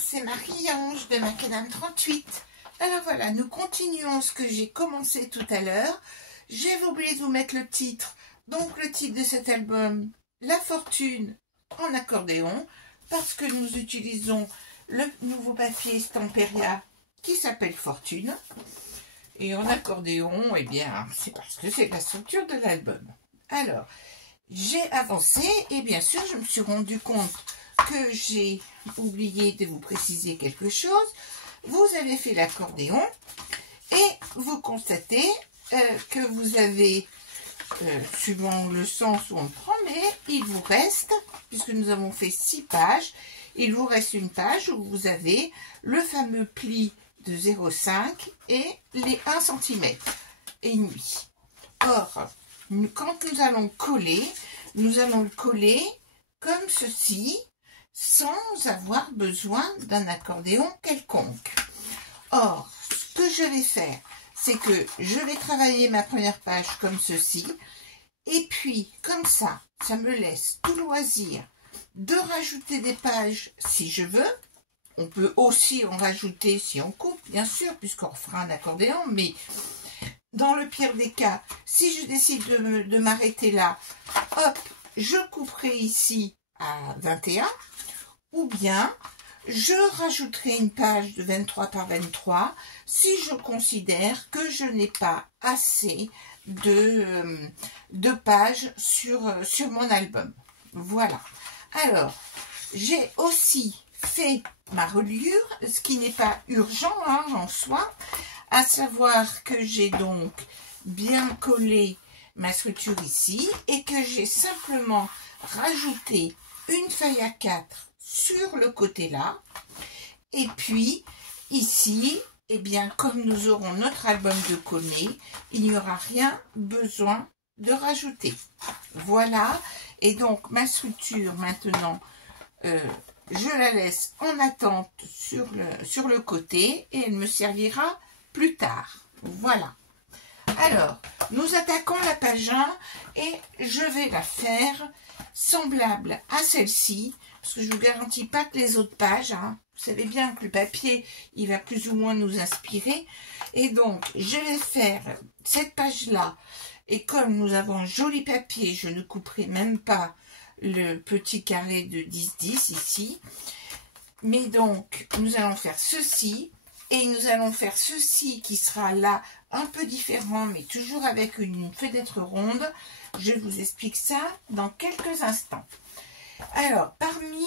c'est Marie-Ange de Macadam 38. Alors voilà, nous continuons ce que j'ai commencé tout à l'heure. J'ai oublié de vous mettre le titre. Donc le titre de cet album, La Fortune en accordéon, parce que nous utilisons le nouveau papier Stamperia qui s'appelle Fortune. Et en accordéon, eh bien, c'est parce que c'est la structure de l'album. Alors, j'ai avancé et bien sûr, je me suis rendu compte que j'ai oublié de vous préciser quelque chose. Vous avez fait l'accordéon et vous constatez que vous avez, suivant le sens où on le prend, mais il vous reste, puisque nous avons fait 6 pages, il vous reste une page où vous avez le fameux pli de 0,5 et les 1 cm et demi. Or, quand nous allons coller, nous allons le coller comme ceci, sans avoir besoin d'un accordéon quelconque. Or, ce que je vais faire, c'est que je vais travailler ma première page comme ceci, et puis, comme ça me laisse tout loisir de rajouter des pages si je veux. On peut aussi en rajouter si on coupe, bien sûr, puisqu'on fera un accordéon, mais dans le pire des cas, si je décide de m'arrêter là, hop, je couperai ici à 21, ou bien je rajouterai une page de 23 par 23 si je considère que je n'ai pas assez de pages sur mon album. Voilà. Alors, j'ai aussi fait ma reliure, ce qui n'est pas urgent en soi, à savoir que j'ai donc bien collé ma structure ici et que j'ai simplement rajouté une feuille à 4 sur le côté là, et puis ici, eh bien comme nous aurons notre album de Koné, il n'y aura rien besoin de rajouter. Voilà, et donc ma structure maintenant, je la laisse en attente sur le côté et elle me servira plus tard. Voilà. Alors, nous attaquons la page 1 et je vais la faire semblable à celle-ci, parce que je ne vous garantis pas que les autres pages, vous savez bien que le papier, il va plus ou moins nous inspirer. Et donc, je vais faire cette page-là, et comme nous avons un joli papier, je ne couperai même pas le petit carré de 10-10 ici. Mais donc, nous allons faire ceci, et nous allons faire ceci qui sera là un peu différent, mais toujours avec une fenêtre ronde. Je vous explique ça dans quelques instants. Alors, parmi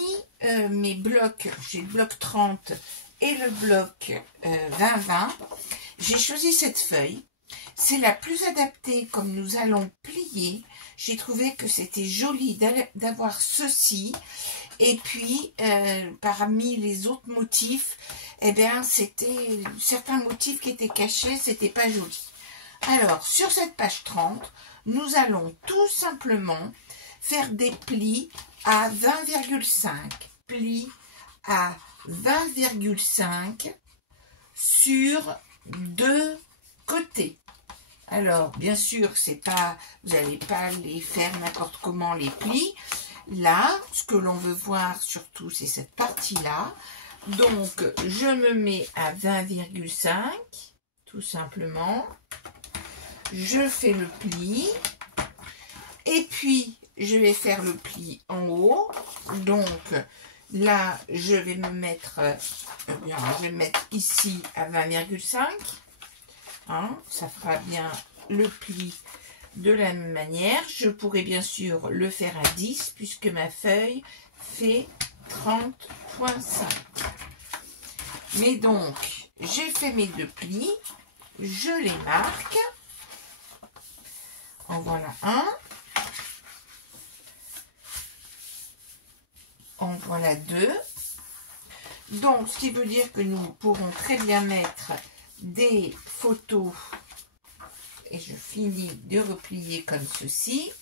mes blocs, j'ai le bloc 30 et le bloc 20-20, j'ai choisi cette feuille. C'est la plus adaptée comme nous allons plier. J'ai trouvé que c'était joli d'avoir ceci. Et puis, parmi les autres motifs, eh bien, c'était certains motifs qui étaient cachés, c'était pas joli. Alors, sur cette page 30, nous allons tout simplement faire des plis à 20,5. Plis à 20,5 sur 2 côtés. Alors, bien sûr, c'est pas, vous n'allez pas les faire n'importe comment les plis. Là, ce que l'on veut voir surtout, c'est cette partie-là. Donc, je me mets à 20,5, tout simplement. Je fais le pli. Et puis, je vais faire le pli en haut. Donc, là, je vais me mettre, je vais mettre ici à 20,5. Ça fera bien le pli de la même manière. Je pourrais bien sûr le faire à 10 puisque ma feuille fait 30,5. Mais donc, j'ai fait mes 2 plis. Je les marque. En voilà un. En voilà 2. Donc, ce qui veut dire que nous pourrons très bien mettre des photos. Et je finis de replier comme ceci.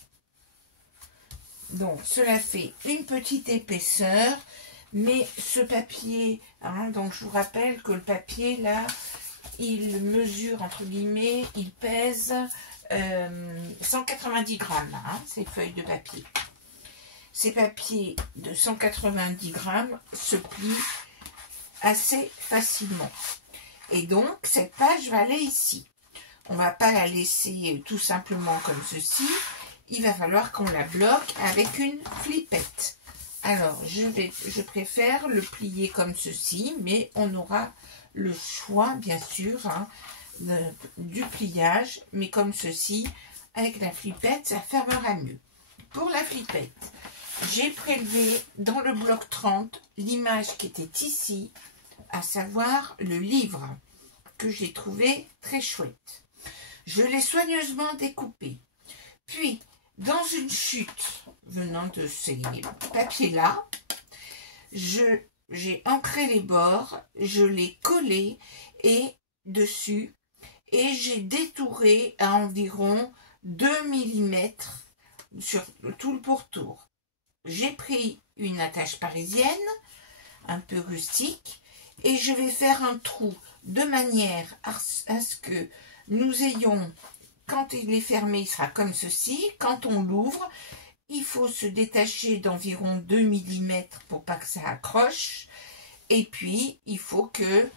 Donc, cela fait une petite épaisseur. Mais ce papier, donc je vous rappelle que le papier, là, il mesure, entre guillemets, il pèse 190 grammes, ces feuilles de papier. Ces papiers de 190 grammes se plient assez facilement. Et donc, cette page va aller ici. On ne va pas la laisser tout simplement comme ceci. Il va falloir qu'on la bloque avec une flippette. Alors, je préfère le plier comme ceci, mais on aura le choix, bien sûr, hein, du pliage. Mais comme ceci, avec la flippette, ça fermera mieux. Pour la flippette, j'ai prélevé dans le bloc 30 l'image qui était ici, à savoir le livre, que j'ai trouvé très chouette. Je l'ai soigneusement découpé. Puis, dans une chute venant de ces papiers-là, j'ai ancré les bords, je l'ai collé et dessus, et j'ai détouré à environ 2 mm sur tout le pourtour. J'ai pris une attache parisienne, un peu rustique, et je vais faire un trou de manière à ce que nous ayons, quand il est fermé, il sera comme ceci. Quand on l'ouvre, il faut se détacher d'environ 2 mm pour pas que ça accroche. Et puis, il faut que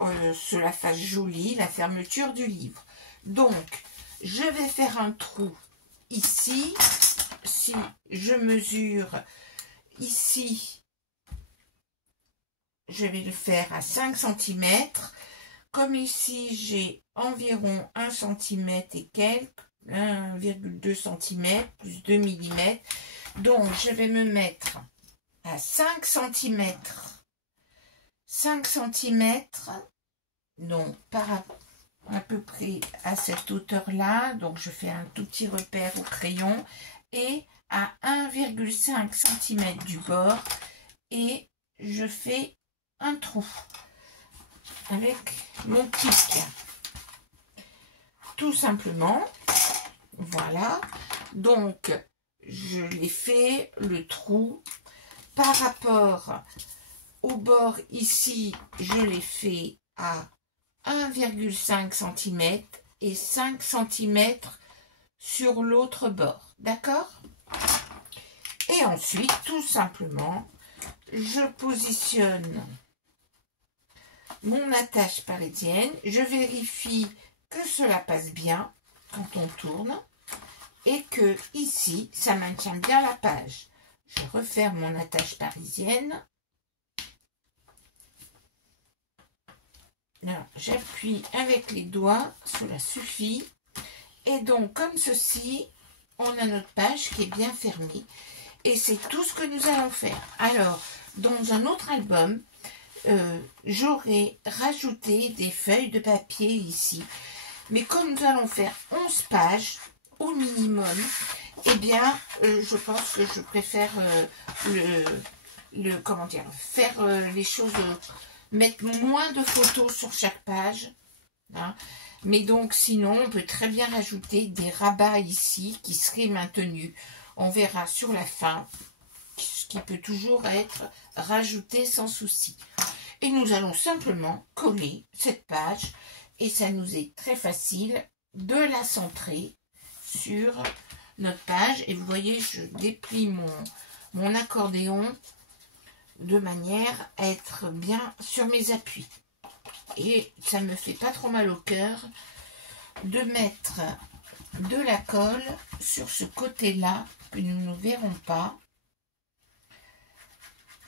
cela fasse joli, la fermeture du livre. Donc, je vais faire un trou ici. Si je mesure ici, je vais le faire à 5 cm. Comme ici, j'ai environ 1 cm et quelques, 1,2 cm plus 2 mm. Donc, je vais me mettre à 5 cm. 5 cm, donc à peu près à cette hauteur-là. Donc, je fais un tout petit repère au crayon. Et à 1,5 cm du bord. Et je fais un trou avec mon pic, tout simplement. Voilà, donc je l'ai fait le trou par rapport au bord ici. Je l'ai fait à 1,5 cm et 5 cm sur l'autre bord, d'accord? Et ensuite, tout simplement, je positionne mon attache parisienne, je vérifie que cela passe bien quand on tourne et que ici, ça maintient bien la page. Je referme mon attache parisienne. J'appuie avec les doigts, cela suffit. Et donc, comme ceci, on a notre page qui est bien fermée. Et c'est tout ce que nous allons faire. Alors, dans un autre album, j'aurais rajouté des feuilles de papier ici. Mais comme nous allons faire 11 pages au minimum, eh bien, je pense que je préfère faire les choses, mettre moins de photos sur chaque page. Hein. Mais donc, sinon, on peut très bien rajouter des rabats ici qui seraient maintenus. On verra sur la fin, ce qui peut toujours être rajouté sans souci. Et nous allons simplement coller cette page et ça nous est très facile de la centrer sur notre page. Et vous voyez, je déplie mon accordéon de manière à être bien sur mes appuis. Et ça ne me fait pas trop mal au cœur de mettre de la colle sur ce côté-là que nous ne verrons pas.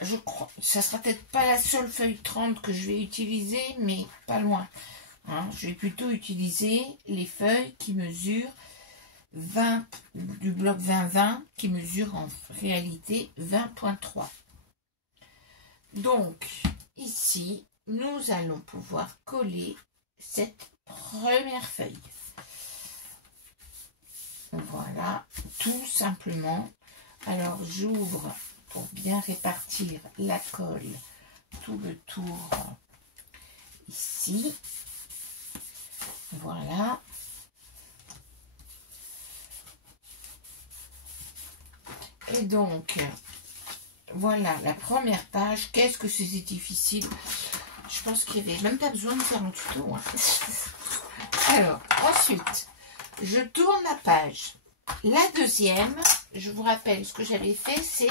Je crois, ça sera peut-être pas la seule feuille 30 que je vais utiliser, mais pas loin. Hein, je vais plutôt utiliser les feuilles qui mesurent 20, du bloc 20-20, qui mesure en réalité 20,3. Donc, ici, nous allons pouvoir coller cette première feuille. Voilà, tout simplement. Alors, j'ouvre pour bien répartir la colle tout le tour ici. Voilà. Et donc, voilà la première page. Qu'est-ce que c'est difficile? Je pense qu'il n'y avait même pas besoin de faire un tuto. Hein. Alors, ensuite, je tourne la page. La deuxième, je vous rappelle, ce que j'avais fait, c'est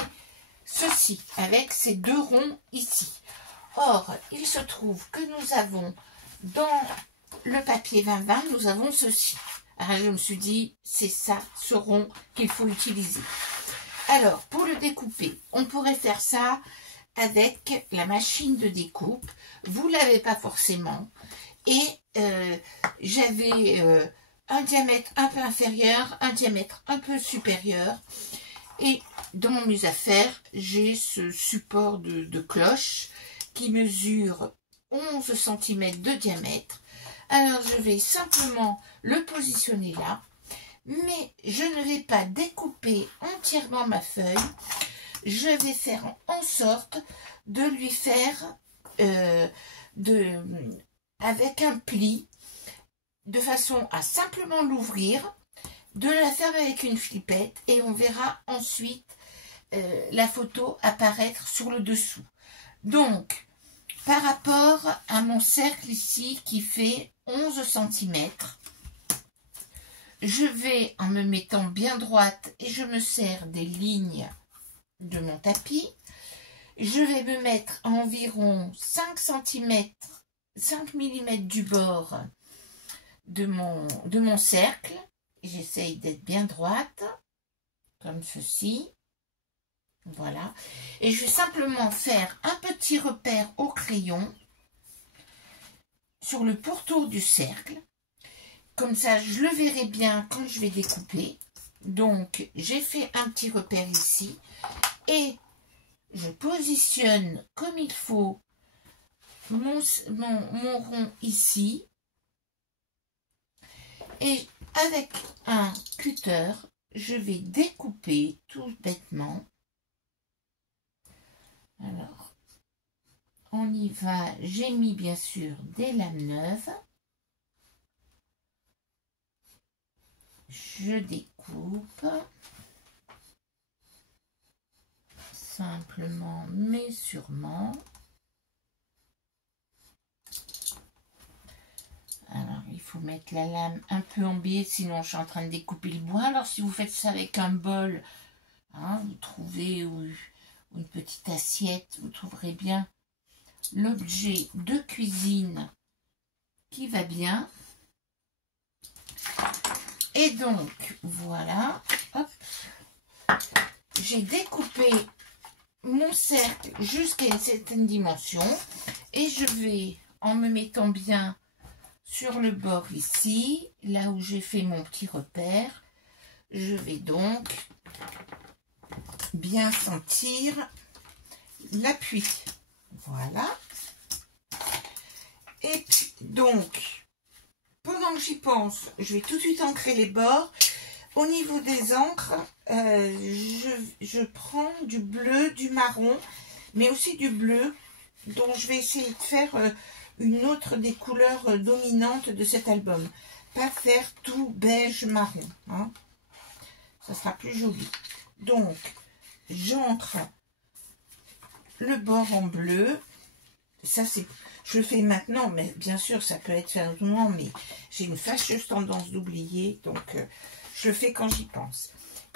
ceci, avec ces deux ronds ici. Or, il se trouve que nous avons dans le papier 20-20, nous avons ceci. Alors, je me suis dit, c'est ça, ce rond qu'il faut utiliser. Alors, pour le découper, on pourrait faire ça avec la machine de découpe. Vous ne l'avez pas forcément. Et j'avais un diamètre un peu inférieur, un diamètre un peu supérieur. Et dans mes affaires, j'ai ce support de cloche qui mesure 11 cm de diamètre. Alors, je vais simplement le positionner là. Mais je ne vais pas découper entièrement ma feuille. Je vais faire en sorte de lui faire avec un pli, de façon à simplement l'ouvrir, de la fermer avec une flippette et on verra ensuite la photo apparaître sur le dessous. Donc, par rapport à mon cercle ici qui fait 11 cm, je vais, en me mettant bien droite et je me sers des lignes de mon tapis, je vais me mettre à environ 5 cm, 5 mm du bord de mon cercle. J'essaye d'être bien droite, comme ceci. Voilà. Et je vais simplement faire un petit repère au crayon sur le pourtour du cercle. Comme ça, je le verrai bien quand je vais découper. Donc, j'ai fait un petit repère ici. Et je positionne comme il faut mon rond ici. Et avec un cutter, je vais découper tout bêtement. Alors, on y va. J'ai mis bien sûr des lames neuves. Je découpe simplement mais sûrement. Alors il faut mettre la lame un peu en biais, sinon je suis en train de découper le bois. Alors si vous faites ça avec un bol, hein, vous trouvez une petite assiette, vous trouverez bien l'objet de cuisine qui va bien. Et donc, voilà, hop, j'ai découpé mon cercle jusqu'à une certaine dimension et je vais, en me mettant bien sur le bord ici, là où j'ai fait mon petit repère, je vais donc bien sentir l'appui. Voilà. Et puis, donc, pendant que j'y pense, je vais tout de suite ancrer les bords. Au niveau des encres, je prends du bleu, du marron, mais aussi du bleu, dont je vais essayer de faire une autre des couleurs dominantes de cet album. Pas faire tout beige marron, hein. Ça sera plus joli. Donc, j'encre le bord en bleu. Ça, c'est... Je le fais maintenant, mais bien sûr, ça peut être fait à un moment, mais j'ai une fâcheuse tendance d'oublier, donc je le fais quand j'y pense.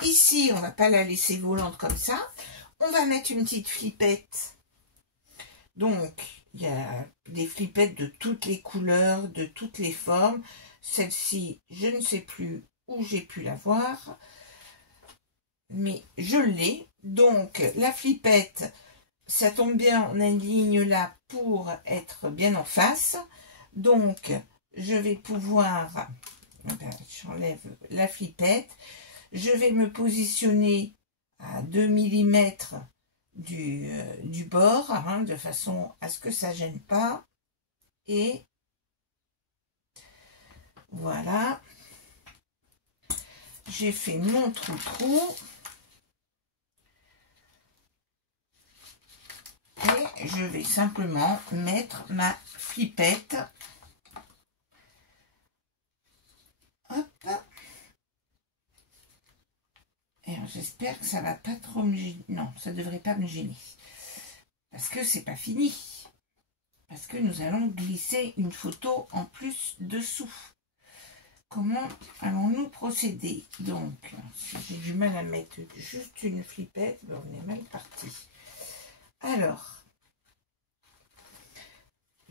Ici, on ne va pas la laisser volante comme ça. On va mettre une petite flippette. Donc, il y a des flippettes de toutes les couleurs, de toutes les formes. Celle-ci, je ne sais plus où j'ai pu la voir, mais je l'ai. Donc, la flippette... Ça tombe bien, on a une ligne là pour être bien en face. Donc, je vais pouvoir... J'enlève la flippette. Je vais me positionner à 2 mm du bord, hein, de façon à ce que ça ne gêne pas. Et voilà. J'ai fait mon trou-trou. Et je vais simplement mettre ma flippette. Hop. Et j'espère que ça va pas trop me gêner. Non, ça devrait pas me gêner. Parce que c'est pas fini. Parce que nous allons glisser une photo en plus dessous. Comment allons-nous procéder? Donc, si j'ai du mal à mettre juste une flippette, ben on est mal parti. Alors,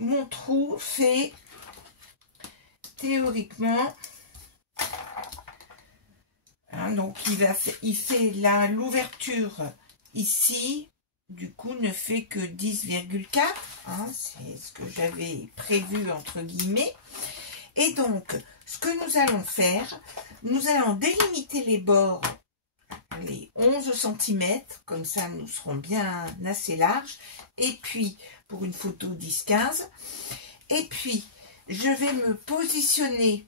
mon trou fait théoriquement, hein, donc il fait là l'ouverture ici, du coup ne fait que 10,4, hein, c'est ce que j'avais prévu entre guillemets. Et donc ce que nous allons faire, nous allons délimiter les bords, les 11 cm, comme ça nous serons bien assez larges, et puis pour une photo 10-15, et puis je vais me positionner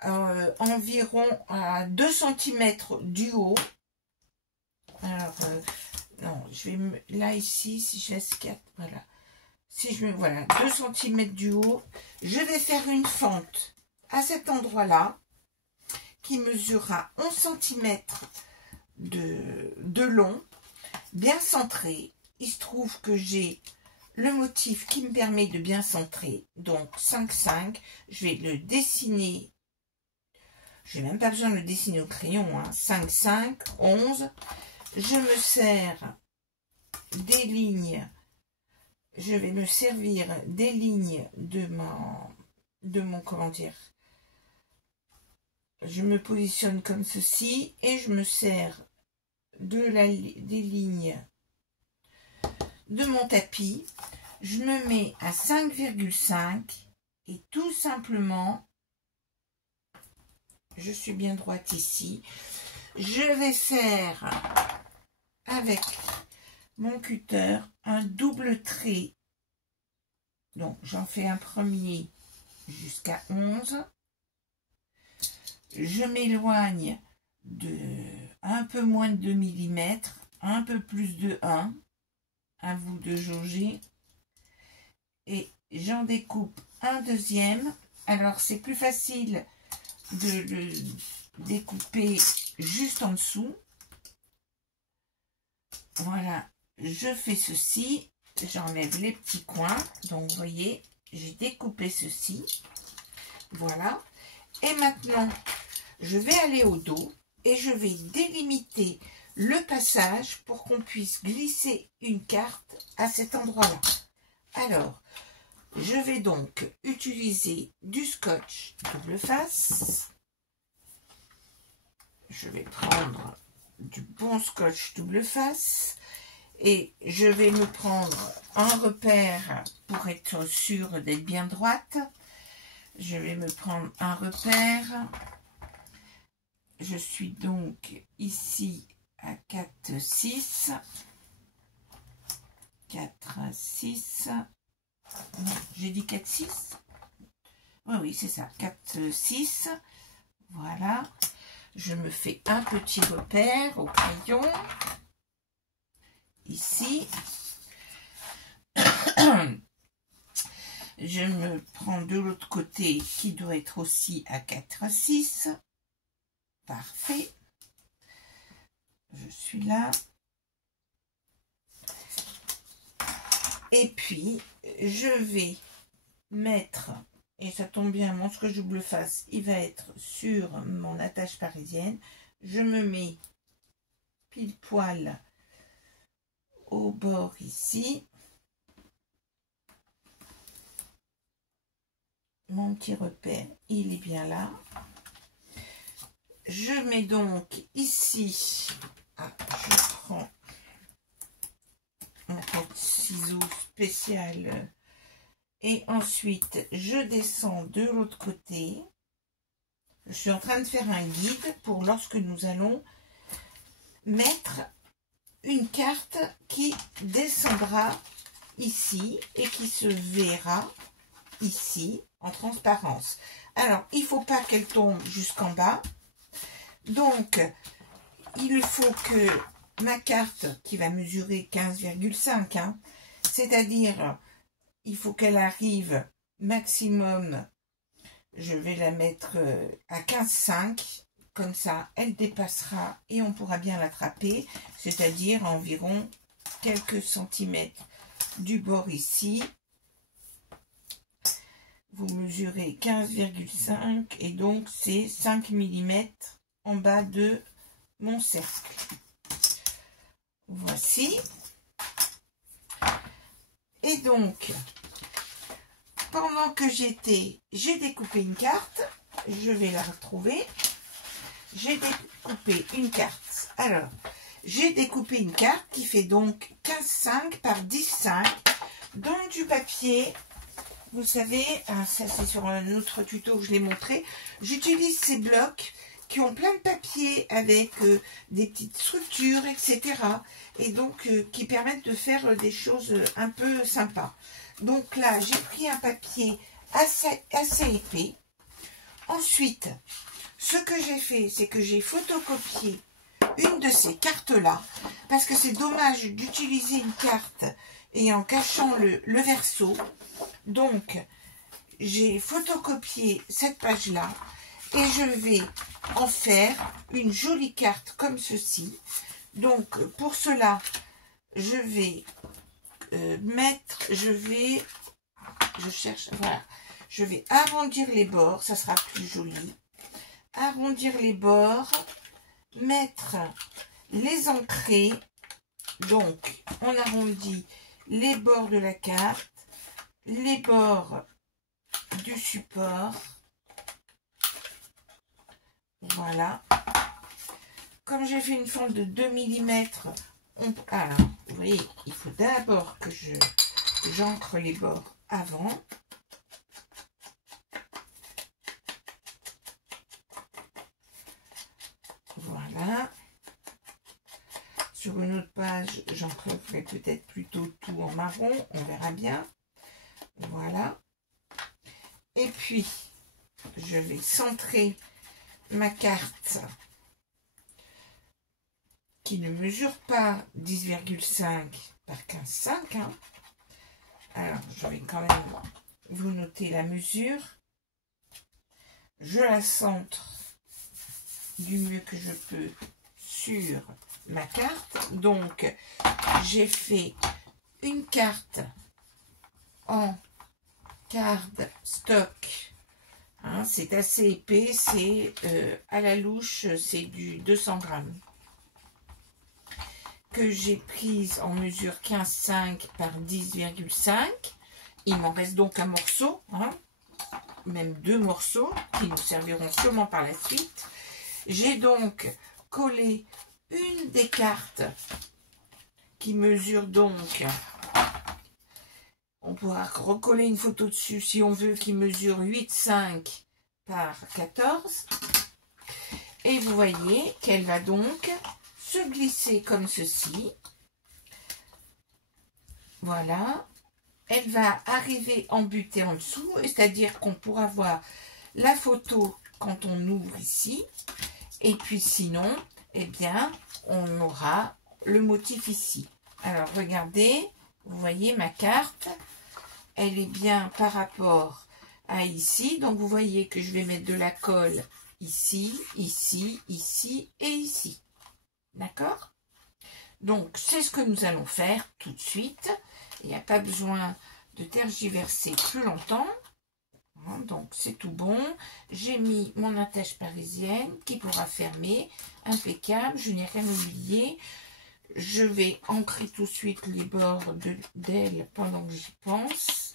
environ à 2 cm du haut. Alors non, je vais là ici, si je laisse 4, voilà, si je me, voilà, 2 cm du haut, je vais faire une fente à cet endroit là qui mesurera 11 cm de long, bien centré. Il se trouve que j'ai le motif qui me permet de bien centrer, donc 5,5. Je vais le dessiner, je n'ai même pas besoin de le dessiner au crayon, hein. 5,5, 11. Je me sers des lignes, je vais me servir des lignes de mon comment dire, je me positionne comme ceci et je me sers des lignes de mon tapis. Je me mets à 5,5 et tout simplement, je suis bien droite ici, je vais faire avec mon cutter un double trait. Donc j'en fais un premier jusqu'à 11. Je m'éloigne de un peu moins de 2 mm, un peu plus de 1, à vous de jauger, et j'en découpe un deuxième. Alors c'est plus facile de le découper juste en dessous. Voilà, je fais ceci, j'enlève les petits coins, donc vous voyez, j'ai découpé ceci, voilà. Et maintenant je vais aller au dos et je vais délimiter le passage pour qu'on puisse glisser une carte à cet endroit-là. Alors, je vais donc utiliser du scotch double face. Je vais prendre du bon scotch double face et je vais me prendre un repère pour être sûr d'être bien droite. Je vais me prendre un repère. Je suis donc ici à 4, 6. 4, 6. Non, j'ai dit 4, 6. Oui, c'est ça. 4, 6. Voilà. Je me fais un petit repère au crayon. Ici. Je me prends de l'autre côté qui doit être aussi à 4, 6. Parfait. Je suis là. Et puis, je vais mettre, et ça tombe bien, mon scotch double face, il va être sur mon attache parisienne. Je me mets pile poil au bord ici. Mon petit repère, il est bien là. Je mets donc ici, je prends mon ciseau spécial et ensuite je descends de l'autre côté. Je suis en train de faire un guide pour lorsque nous allons mettre une carte qui descendra ici et qui se verra ici en transparence. Alors il ne faut pas qu'elle tombe jusqu'en bas, donc il faut que ma carte qui va mesurer 15,5, hein, c'est-à-dire il faut qu'elle arrive maximum, je vais la mettre à 15,5, comme ça elle dépassera et on pourra bien l'attraper, c'est-à-dire environ quelques centimètres du bord ici. Vous mesurez 15,5 et donc c'est 5 mm en bas de mon cercle. Voici. Et donc, pendant que j'étais, j'ai découpé une carte. Je vais la retrouver. J'ai découpé une carte. Alors, j'ai découpé une carte qui fait donc 15,5 par 10,5 dans du papier. Vous savez, ça c'est sur un autre tuto que je l'ai montré. J'utilise ces blocs qui ont plein de papier avec des petites structures, etc. Et donc qui permettent de faire des choses un peu sympas. Donc là, j'ai pris un papier assez épais. Ensuite, ce que j'ai fait, c'est que j'ai photocopié une de ces cartes-là, parce que c'est dommage d'utiliser une carte et en cachant le verso. Donc, j'ai photocopié cette page-là et je vais en faire une jolie carte comme ceci. Donc, pour cela, je vais voilà, je vais arrondir les bords, ça sera plus joli. Arrondir les bords, mettre les entrées, donc on arrondit les bords de la carte, les bords du support, voilà. Comme j'ai fait une fente de 2 mm, alors, vous voyez, il faut d'abord que j'ancre les bords avant. Voilà. Sur une autre page, j'encrerai peut-être plutôt tout en marron. On verra bien. Voilà. Et puis, je vais centrer ma carte qui ne mesure pas 10,5 par 15,5. Hein. Alors, je vais quand même vous noter la mesure. Je la centre du mieux que je peux sur ma carte. Donc, j'ai fait une carte en cardstock. Hein, c'est assez épais, c'est à la louche, c'est du 200 grammes. Que j'ai prise en mesure 15,5 par 10,5. Il m'en reste donc un morceau, hein, même 2 morceaux qui nous serviront sûrement par la suite. J'ai donc collé une des cartes qui mesure donc, on pourra recoller une photo dessus si on veut, qui mesure 8,5 par 14. Et vous voyez qu'elle va donc se glisser comme ceci. Voilà. Elle va arriver embutée en dessous, c'est-à-dire qu'on pourra voir la photo quand on ouvre ici. Et puis sinon, eh bien, on aura le motif ici. Alors, regardez, vous voyez ma carte, elle est bien par rapport à ici. Donc, vous voyez que je vais mettre de la colle ici, ici, ici et ici. D'accord? Donc, c'est ce que nous allons faire tout de suite. Il n'y a pas besoin de tergiverser plus longtemps. Donc, c'est tout bon. J'ai mis mon attache parisienne qui pourra fermer. Impeccable. Je n'ai rien oublié. Je vais ancrer tout de suite les bords d'elle pendant que j'y pense.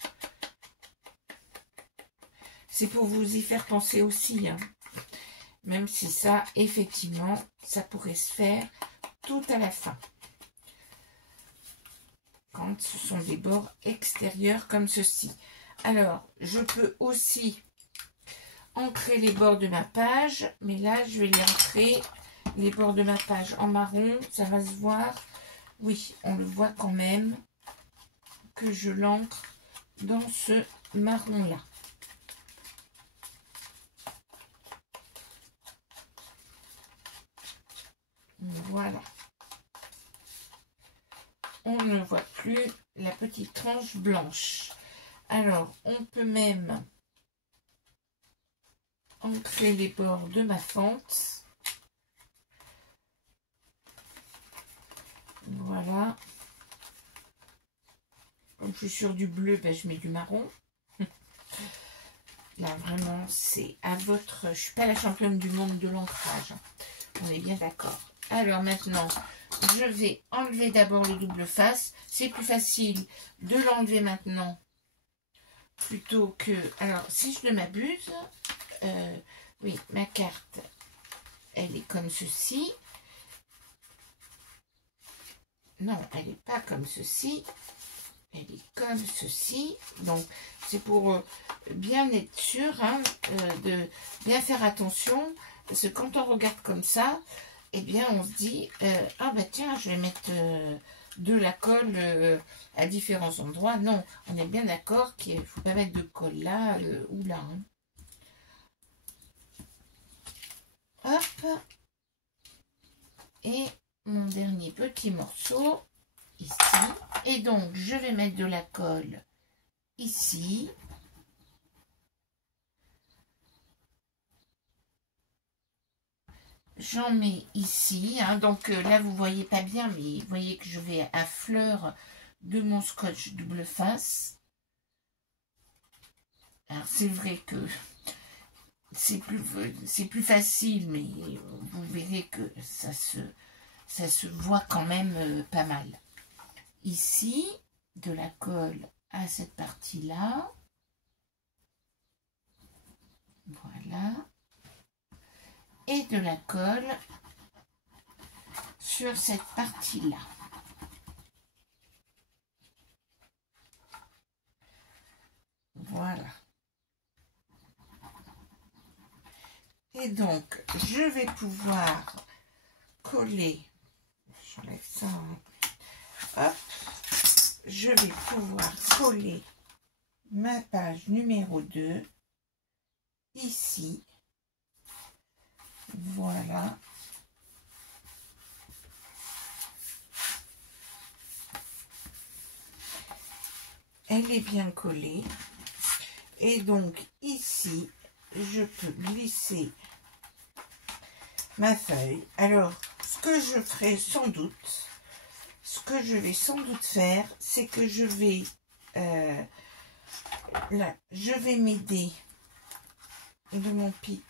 C'est pour vous y faire penser aussi. Hein. Même si ça, effectivement, ça pourrait se faire tout à la fin. Quand ce sont des bords extérieurs comme ceci. Alors, je peux aussi ancrer les bords de ma page, mais là, je vais les ancrer, les bords de ma page en marron, ça va se voir. Oui, on le voit quand même que je l'ancre dans ce marron-là. Voilà. On ne voit plus la petite tranche blanche. Alors, on peut même ancrer les bords de ma fente. Voilà. Comme je suis sur du bleu, ben, je mets du marron. Là, vraiment, c'est à votre... Je ne suis pas la championne du monde de l'ancrage. On est bien d'accord. Alors, maintenant, je vais enlever d'abord le double face. C'est plus facile de l'enlever maintenant plutôt que... Alors, si je ne m'abuse, oui, ma carte, elle est comme ceci. Non, elle n'est pas comme ceci. Elle est comme ceci. Donc, c'est pour bien être sûr hein, de bien faire attention. Parce que quand on regarde comme ça, eh bien, on se dit, ah bah tiens, je vais mettre de la colle à différents endroits. Non, on est bien d'accord qu'il ne faut pas mettre de colle là ou là. Hein. Hop. Et mon dernier petit morceau ici. Et donc, je vais mettre de la colle ici. J'en mets ici. Hein. Donc là, vous voyez pas bien, mais vous voyez que je vais à fleur de mon scotch double face. Alors, c'est vrai que c'est plus facile, mais vous verrez que ça se voit quand même pas mal. Ici, de la colle à cette partie-là. Voilà. Et de la colle sur cette partie-là. Voilà. Et donc, je vais pouvoir coller, j'enlève ça, hein. Hop, je vais pouvoir coller ma page numéro 2 ici. Voilà. Elle est bien collée. Et donc ici, je peux glisser ma feuille. Alors, ce que je ferai sans doute, ce que je vais sans doute faire, c'est que je vais là, je vais m'aider de mon pic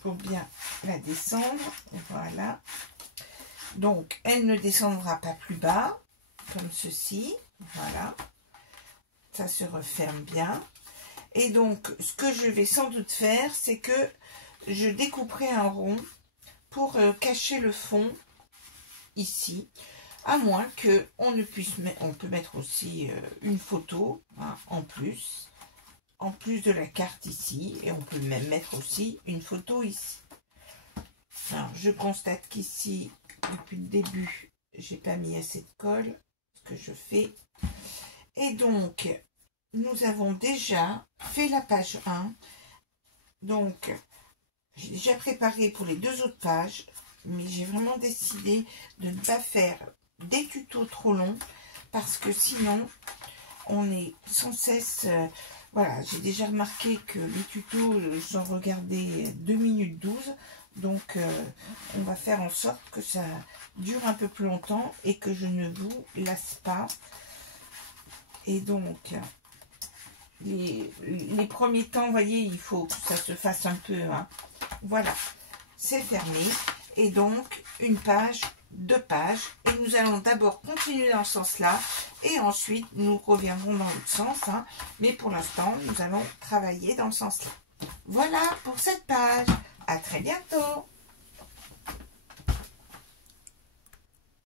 pour bien la descendre. Voilà. Donc, elle ne descendra pas plus bas, comme ceci. Voilà. Ça se referme bien. Et donc, ce que je vais sans doute faire, c'est que je découperai un rond pour cacher le fond ici. À moins que on ne puisse mettre, on peut mettre aussi une photo hein, en plus de la carte ici. Et on peut même mettre aussi une photo ici. Alors, je constate qu'ici, depuis le début, j'ai pas mis assez de colle. Ce que je fais. Et donc, nous avons déjà fait la page 1. Donc, j'ai déjà préparé pour les 2 autres pages. Mais j'ai vraiment décidé de ne pas faire des tutos trop longs. Parce que sinon, on est sans cesse... voilà, j'ai déjà remarqué que les tutos sont regardés 2 minutes 12. Donc, on va faire en sorte que ça dure un peu plus longtemps et que je ne vous lasse pas. Et donc, les premiers temps, vous voyez, il faut que ça se fasse un peu. Hein. Voilà, c'est fermé. Et donc, une page, 2 pages. Et nous allons d'abord continuer dans ce sens-là. Et ensuite, nous reviendrons dans l'autre sens. Hein. Mais pour l'instant, nous allons travailler dans ce sens-là. Voilà pour cette page. À très bientôt.